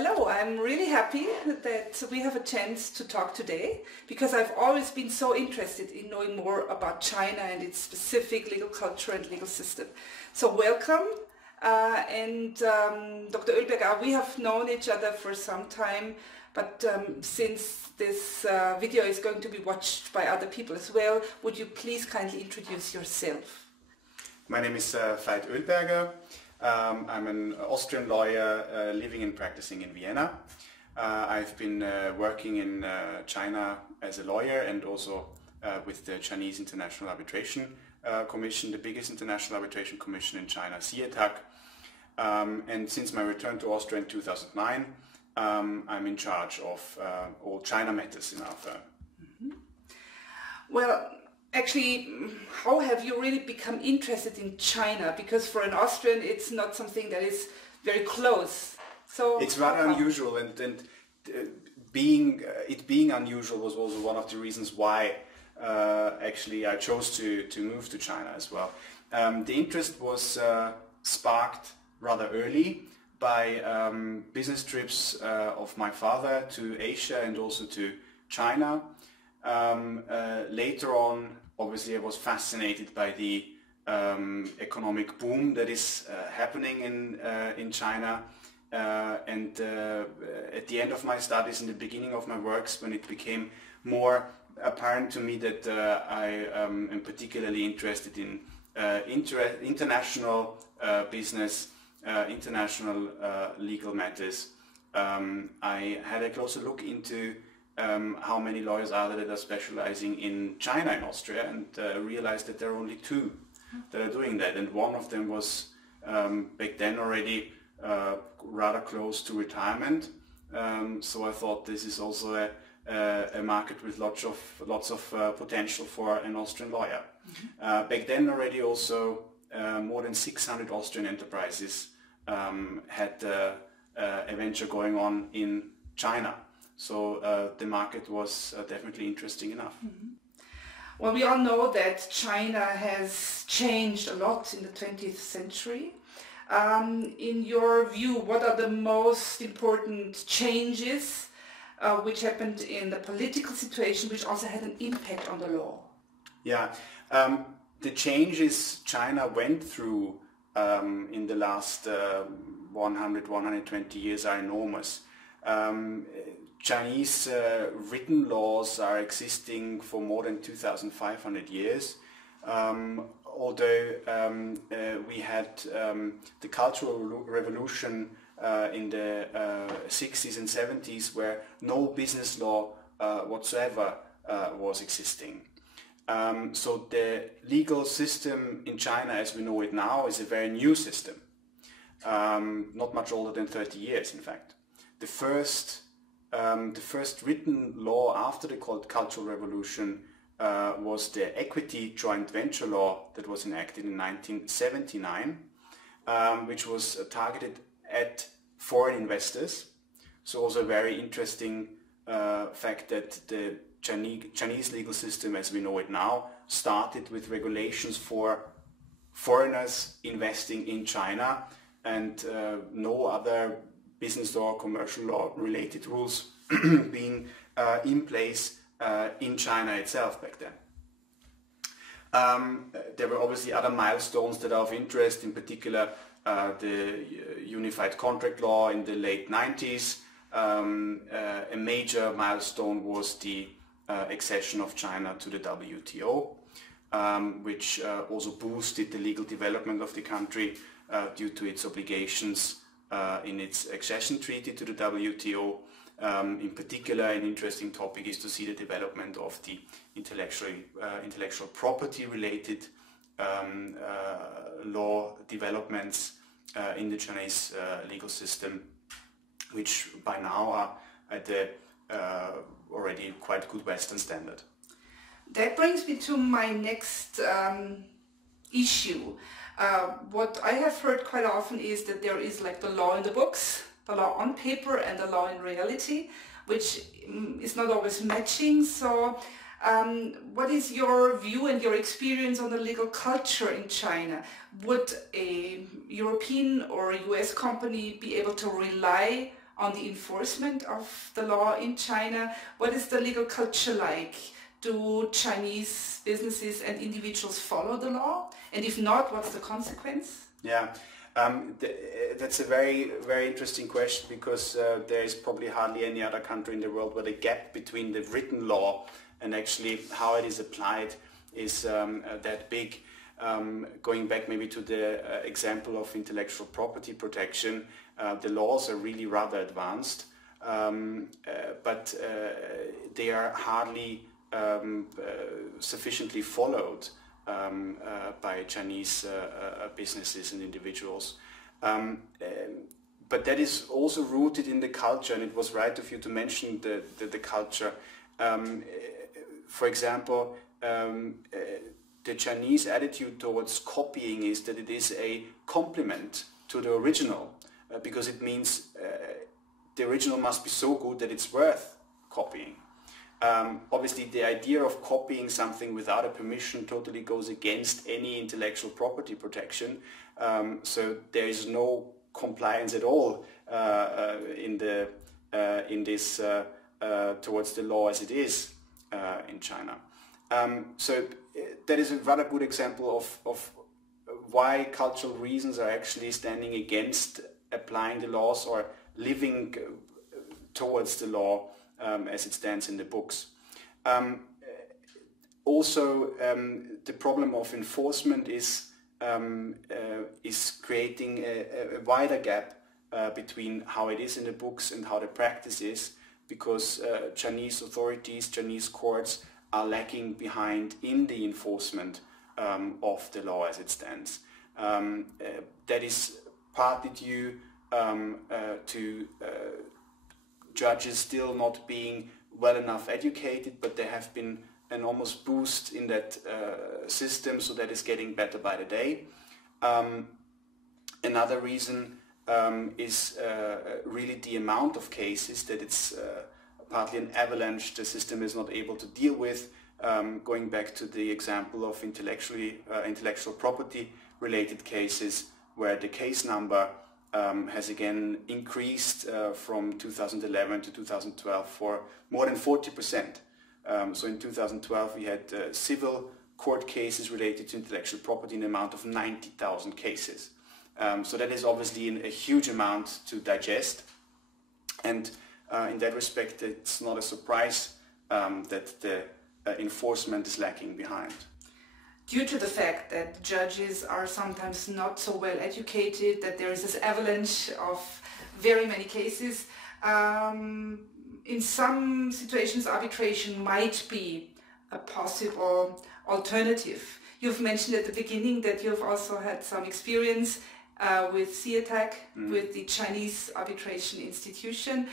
Hello, I'm really happy that we have a chance to talk today because I've always been so interested in knowing more about China and its specific legal culture and legal system. So welcome, Dr. Oelberger, we have known each other for some time, but since this video is going to be watched by other people as well, would you please kindly introduce yourself? My name is Veit Oelberger. I'm an Austrian lawyer living and practicing in Vienna. I've been working in China as a lawyer and also with the Chinese International Arbitration Commission, the biggest international arbitration commission in China, CIETAC. And since my return to Austria in 2009, I'm in charge of all China matters in our firm. Mm-hmm. Well, actually, how have you really become interested in China? Because for an Austrian, it's not something that is very close. So it's rather unusual, and being unusual was also one of the reasons why actually I chose to move to China as well. The interest was sparked rather early by business trips of my father to Asia and also to China. Later on, obviously, I was fascinated by the economic boom that is happening in China. And at the end of my studies, in the beginning of my works, when it became more apparent to me that I am particularly interested in international business, international legal matters, I had a closer look into how many lawyers are there that are specializing in China in Austria, and realized that there are only two that are doing that, and one of them was back then already rather close to retirement. So I thought this is also a market with lots of potential for an Austrian lawyer. Mm-hmm. Back then already also more than 600 Austrian enterprises had a venture going on in China. So the market was definitely interesting enough. Mm-hmm. Well, we all know that China has changed a lot in the 20th century. In your view, what are the most important changes which happened in the political situation, which also had an impact on the law? Yeah, the changes China went through in the last 100-120 years are enormous. Chinese written laws are existing for more than 2,500 years. Although we had the Cultural Revolution in the 60s and 70s, where no business law whatsoever was existing. So the legal system in China as we know it now is a very new system, not much older than 30 years in fact. The first written law after the Cultural Revolution was the equity joint venture law that was enacted in 1979, which was targeted at foreign investors. So also a very interesting fact that the Chinese legal system as we know it now started with regulations for foreigners investing in China, and no other business law, commercial law related rules being in place in China itself back then. There were obviously other milestones that are of interest, in particular the unified contract law in the late 90s. A major milestone was the accession of China to the WTO, which also boosted the legal development of the country due to its obligations in its accession treaty to the WTO. In particular, an interesting topic is to see the development of the intellectual property related law developments in the Chinese legal system, which by now are at a already quite good Western standard. That brings me to my next issue. What I have heard quite often is that there is like the law in the books, the law on paper, and the law in reality, which is not always matching. So what is your view and your experience on the legal culture in China? Would a European or a US company be able to rely on the enforcement of the law in China. What is the legal culture like? Do Chinese businesses and individuals follow the law? And if not, what's the consequence? Yeah, that's a very, very interesting question, because there is probably hardly any other country in the world where the gap between the written law and actually how it is applied is that big. Going back maybe to the example of intellectual property protection, the laws are really rather advanced, but they are hardly sufficiently followed by Chinese businesses and individuals. But that is also rooted in the culture, and it was right of you to mention the culture. For example, the Chinese attitude towards copying is that it is a complement to the original, because it means the original must be so good that it's worth copying. Obviously, the idea of copying something without a permission totally goes against any intellectual property protection. So there is no compliance at all in this towards the law as it is in China. So that is a rather good example of why cultural reasons are actually standing against applying the laws or living towards the law as it stands in the books. Also, the problem of enforcement is creating a wider gap between how it is in the books and how the practice is, because Chinese authorities, Chinese courts are lacking behind in the enforcement of the law as it stands. That is partly due to judges still not being well enough educated, but there have been an almost boost in that system, so that is getting better by the day. Another reason is really the amount of cases, that it's partly an avalanche the system is not able to deal with. Going back to the example of intellectual property related cases, where the case number has again increased from 2011 to 2012 for more than 40%. So in 2012 we had civil court cases related to intellectual property in the amount of 90,000 cases. So that is obviously a huge amount to digest, and in that respect it's not a surprise that the enforcement is lacking behind. Due to the fact that judges are sometimes not so well educated, that there is this avalanche of very many cases, in some situations arbitration might be a possible alternative. You've mentioned at the beginning that you've also had some experience with CATAC, with the Chinese Arbitration Institution.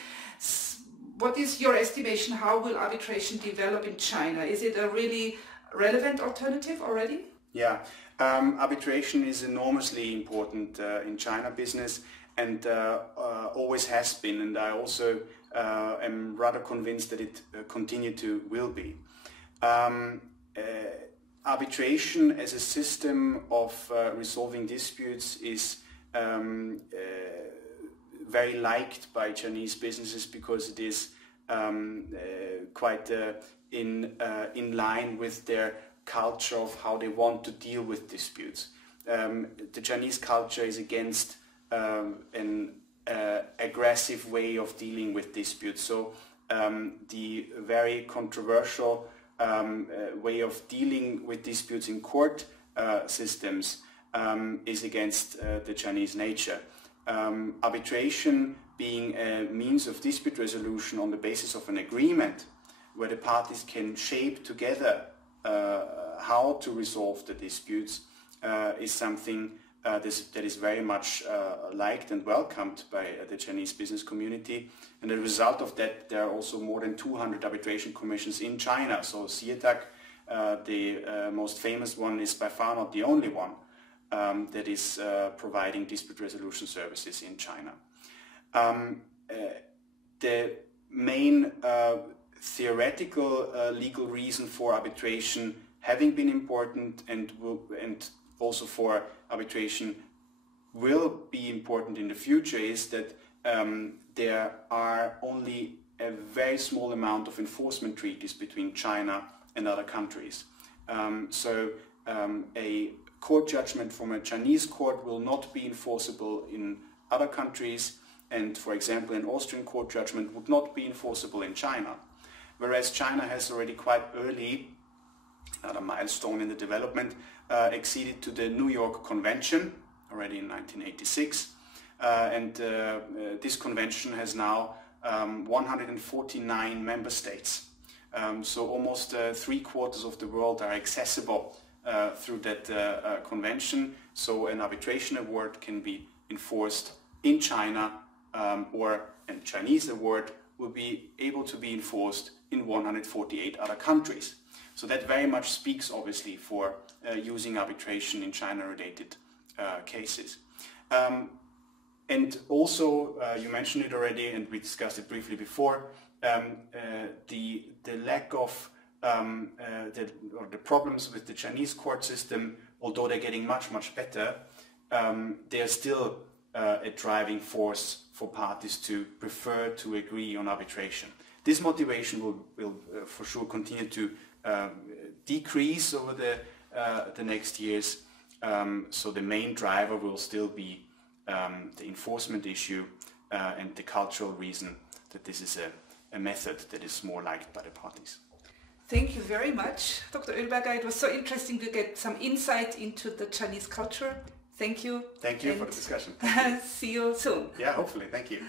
What is your estimation? How will arbitration develop in China? Is it a really relevant alternative already? Yeah, arbitration is enormously important in China business, and always has been, and I also am rather convinced that it will be. Arbitration as a system of resolving disputes is very liked by Chinese businesses, because it is quite in line with their culture of how they want to deal with disputes. The Chinese culture is against an aggressive way of dealing with disputes. So the very controversial way of dealing with disputes in court systems is against the Chinese nature. Arbitration being a means of dispute resolution on the basis of an agreement, where the parties can shape together how to resolve the disputes, is something that is very much liked and welcomed by the Chinese business community. And as a result of that, there are also more than 200 arbitration commissions in China. So CATAC, the most famous one, is by far not the only one that is providing dispute resolution services in China. The main theoretical legal reason for arbitration having been important, and also for arbitration will be important in the future, is that there are only a very small amount of enforcement treaties between China and other countries. A court judgment from a Chinese court will not be enforceable in other countries, and for example an Austrian court judgment would not be enforceable in China. Whereas China has already quite early, another milestone in the development, acceded to the New York Convention already in 1986, this convention has now 149 member states. So almost 3/4 of the world are accessible through that convention. So an arbitration award can be enforced in China, or a Chinese award will be able to be enforced in 148 other countries. So that very much speaks obviously for using arbitration in China-related cases. And also, you mentioned it already, and we discussed it briefly before, the lack of the problems with the Chinese court system, although they're getting much better, they are still a driving force for parties to prefer to agree on arbitration. This motivation will for sure continue to decrease over the next years. So the main driver will still be the enforcement issue and the cultural reason that this is a method that is more liked by the parties. Thank you very much, Dr. Oehlberger. It was so interesting to get some insight into the Chinese culture. Thank you. Thank you for the discussion. See you soon. Yeah, hopefully. Thank you.